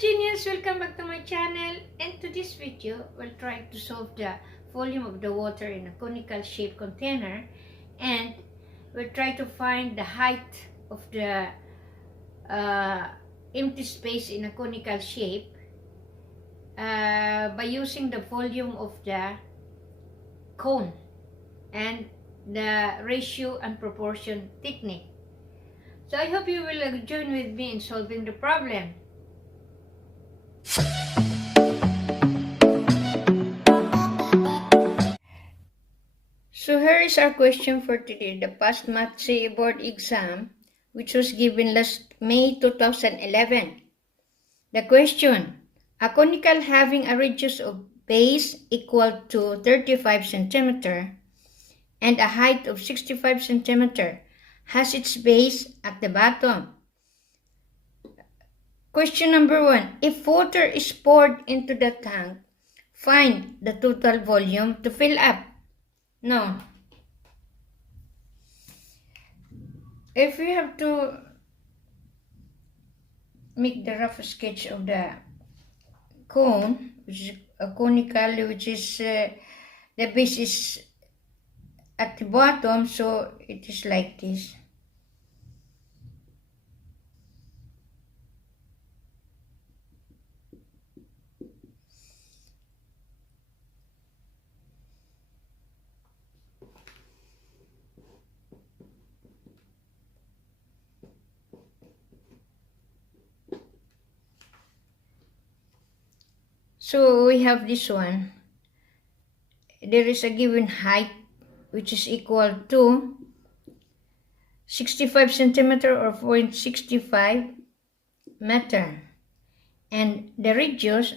Genius, welcome back to my channel. And to this video, we'll try to solve the volume of the water in a conical shaped container, and we'll try to find the height of the empty space in a conical shape by using the volume of the cone and the ratio and proportion technique. So I hope you will join with me in solving the problem. So here is our question for today, the past Math CA board exam, which was given last May 2011. The question, a conical having a radius of base equal to 35 cm and a height of 65 cm has its base at the bottom. Question number 1, if water is poured into the tank, find the total volume to fill up. Now, if we have to make the rough sketch of the cone, which is a conical, which is the base is at the bottom, so it is like this. So we have this one. There is a given height which is equal to 65 centimeter or 0.65 meter. And the radius,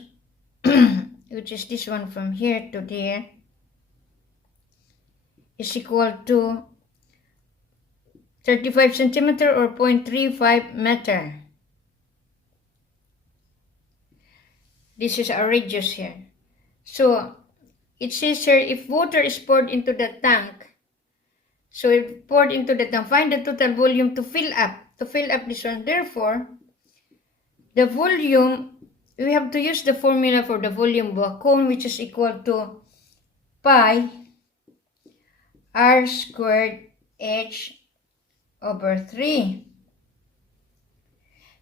which is this one from here to there, is equal to 35 centimeter or 0.35 meter. This is our radius here. So it says here, if water is poured into the tank, so if poured into the tank, find the total volume to fill up this one. Therefore, the volume, we have to use the formula for the volume of a cone, which is equal to pi r squared h over 3.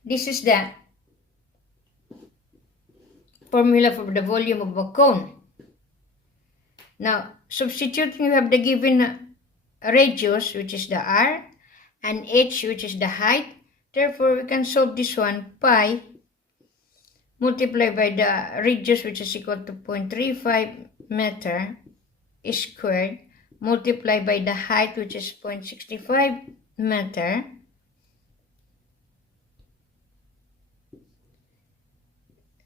This is the formula for the volume of a cone. Now, substituting, we have the given radius, which is the r, and h, which is the height. Therefore, we can solve this one. Pi multiplied by the radius, which is equal to 0.35 meter squared, multiplied by the height, which is 0.65 meter,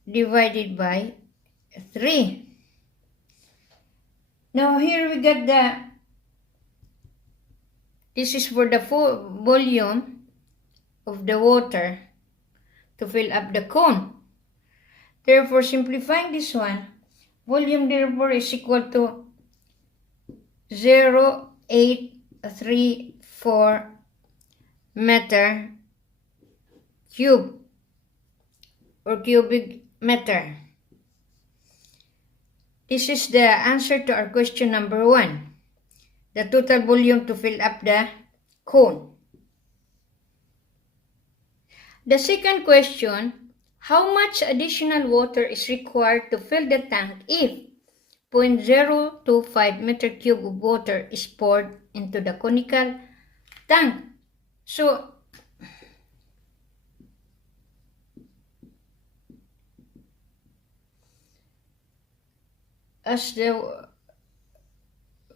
divided by 3. Now here we got this is for the full volume of the water to fill up the cone. Therefore, simplifying this one, volume therefore is equal to 0.834 meter cube or cubic meter. This is the answer to our question number 1, the total volume to fill up the cone. The second question, how much additional water is required to fill the tank if 0.025 meter cube of water is poured into the conical tank? So, as we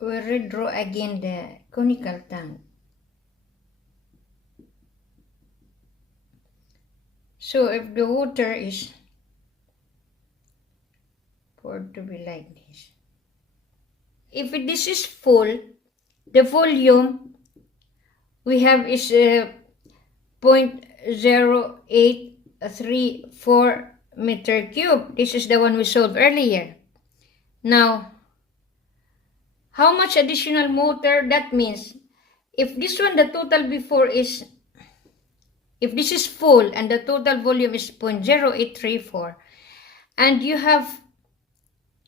redraw again the conical tank. So if the water is poured to be like this, if this is full, the volume we have is 0.0834 meter cube. This is the one we solved earlier. Now, how much additional water? That means, if this one, the total before is if this is full and the total volume is 0.0834, and you have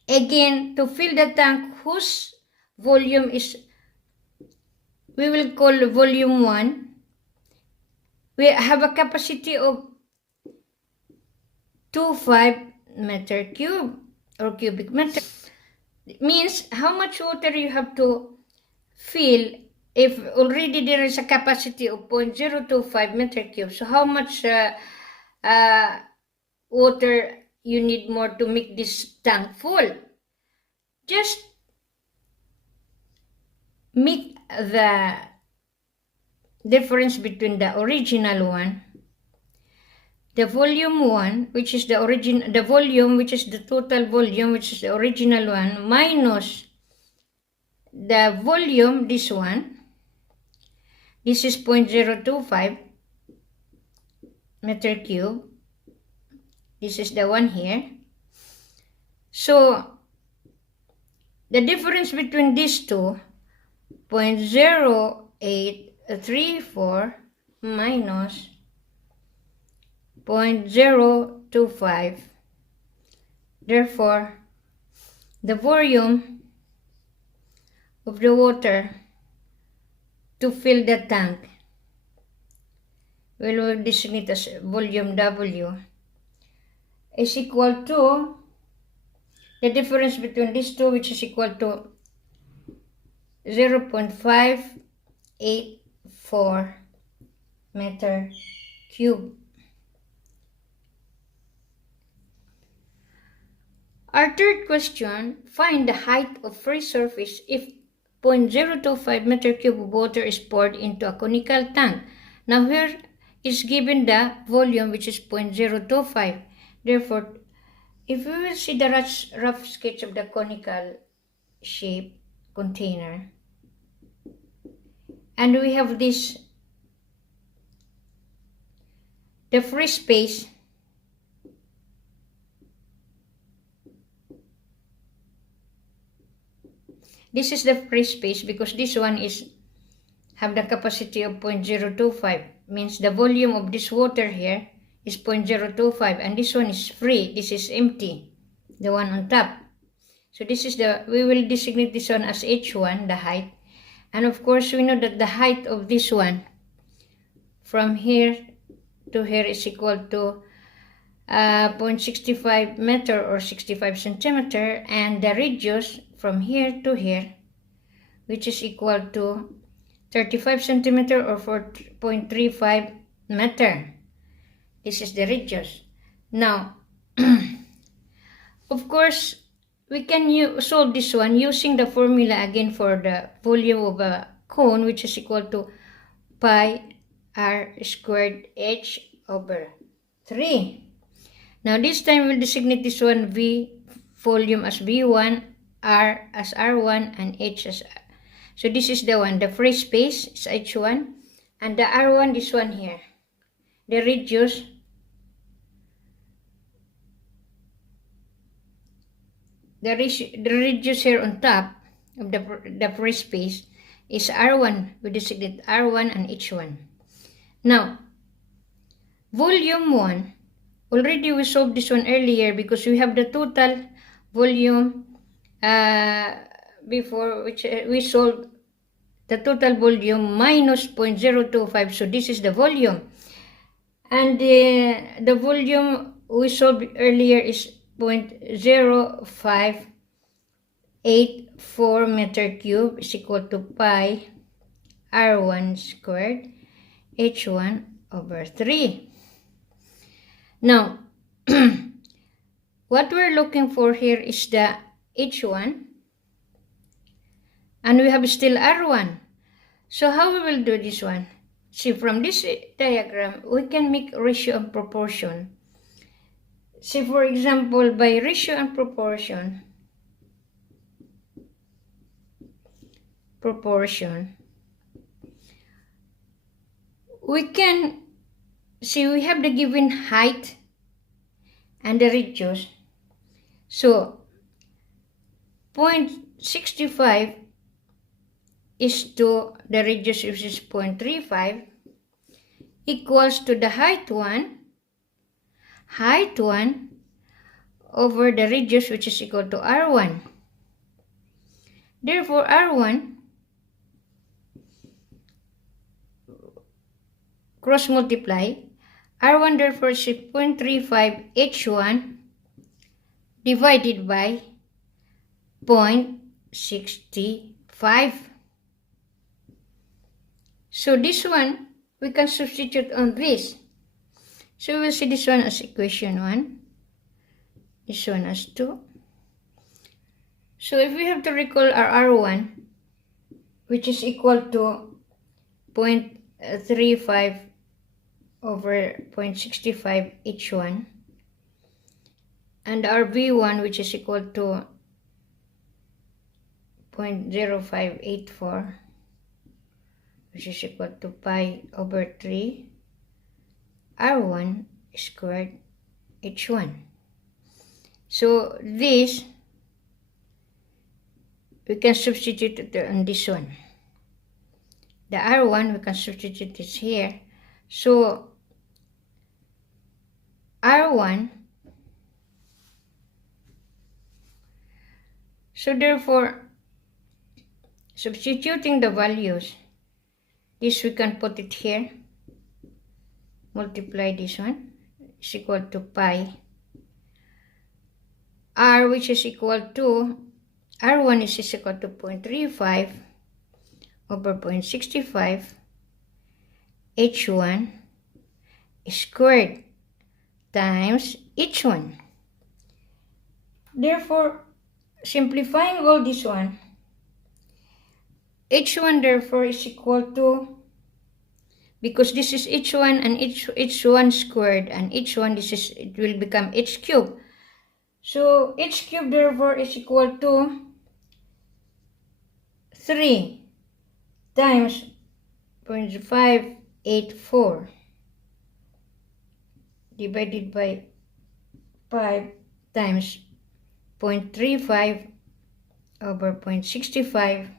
again to fill the tank whose volume is, we will call volume 1, we have a capacity of 25 meter cube or cubic meter. It means how much water you have to fill if already there is a capacity of 0.025 meter cube. So how much water you need more to make this tank full? Just make the difference between the original one, the volume 1, which is the volume, which is the total volume, which is the original one, minus the volume, this one. This is 0.025 meter cube. This is the one here. So the difference between these two, 0.0834 minus 0.025. Therefore, the volume of the water to fill the tank, we will designate as volume W, is equal to the difference between these two, which is equal to 0.584 meter cube. Our third question, find the height of free surface if 0.025 meter cube of water is poured into a conical tank. Now here is given the volume, which is 0.025. Therefore, if we will see the rough sketch of the conical shape container, and we have this, the free space, this is the free space because this one is have the capacity of 0.025, means the volume of this water here is 0.025, and this one is free, this is empty, the one on top. So this is the, we will designate this one as H1, the height. And of course, we know that the height of this one from here to here is equal to 0.65 meter or 65 centimeter, and the radius from here to here, which is equal to 35 centimeter or 4.35 meter. This is the radius. Now, of course, we can solve this one using the formula again for the volume of a cone, which is equal to pi r squared h over 3. Now this time we'll designate this one V volume as V1, R as R1, and H as R. So this is the one, the free space is H1, and the R1, this one here. The radius, here on top of the free space is R1. We designate R1 and H1. Now, volume 1, already we solved this one earlier because we have the total volume before, which we solved the total volume minus 0.025. So this is the volume. And the volume we solved earlier is 0.0584 meter cube is equal to pi R1 squared H1 over 3. Now, what we're looking for here is the H1, and we have still R1. So how we will do this one? See, from this diagram, we can make ratio and proportion. See, for example, by ratio and proportion, we can see we have the given height and the radius. So 0.65 is to the radius, which is 0.35, equals to the height 1 over the radius, which is equal to R1. Therefore, R1 cross multiply. R1 therefore is 0.35 H1 divided by 0.65. So this one, we can substitute on this. So we will see this one as equation 1. This one as 2. So if we have to recall our R1, which is equal to 0.35 over 0.65 H1, and our V1, which is equal to 0.0584, which is equal to pi over 3 R1 squared H1. So this, we can substitute it on this one. The R1, we can substitute this here. So R1, so therefore, substituting the values, this we can put it here, multiply this one, is equal to pi. R, which is equal to, R1 is equal to 0.35 over 0.65 H1 squared times H1. Therefore, simplifying all this one, H1 therefore is equal to, because this is H1 and H1 squared, and H1, it will become H cubed. So H cubed therefore is equal to 3 times 0.584 divided by 5 times 0.35 over 0.65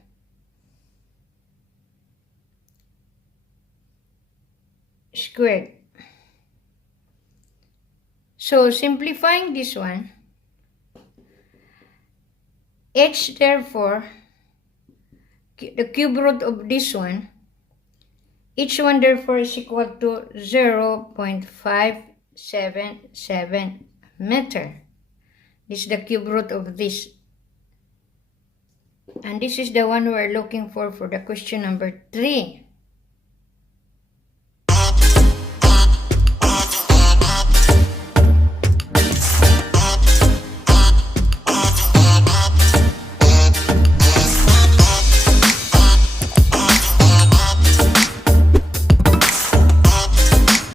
squared. So simplifying this one, H therefore, the cube root of this one, H1 therefore is equal to 0.577 meter. This is the cube root of this. And this is the one we're looking for the question number 3.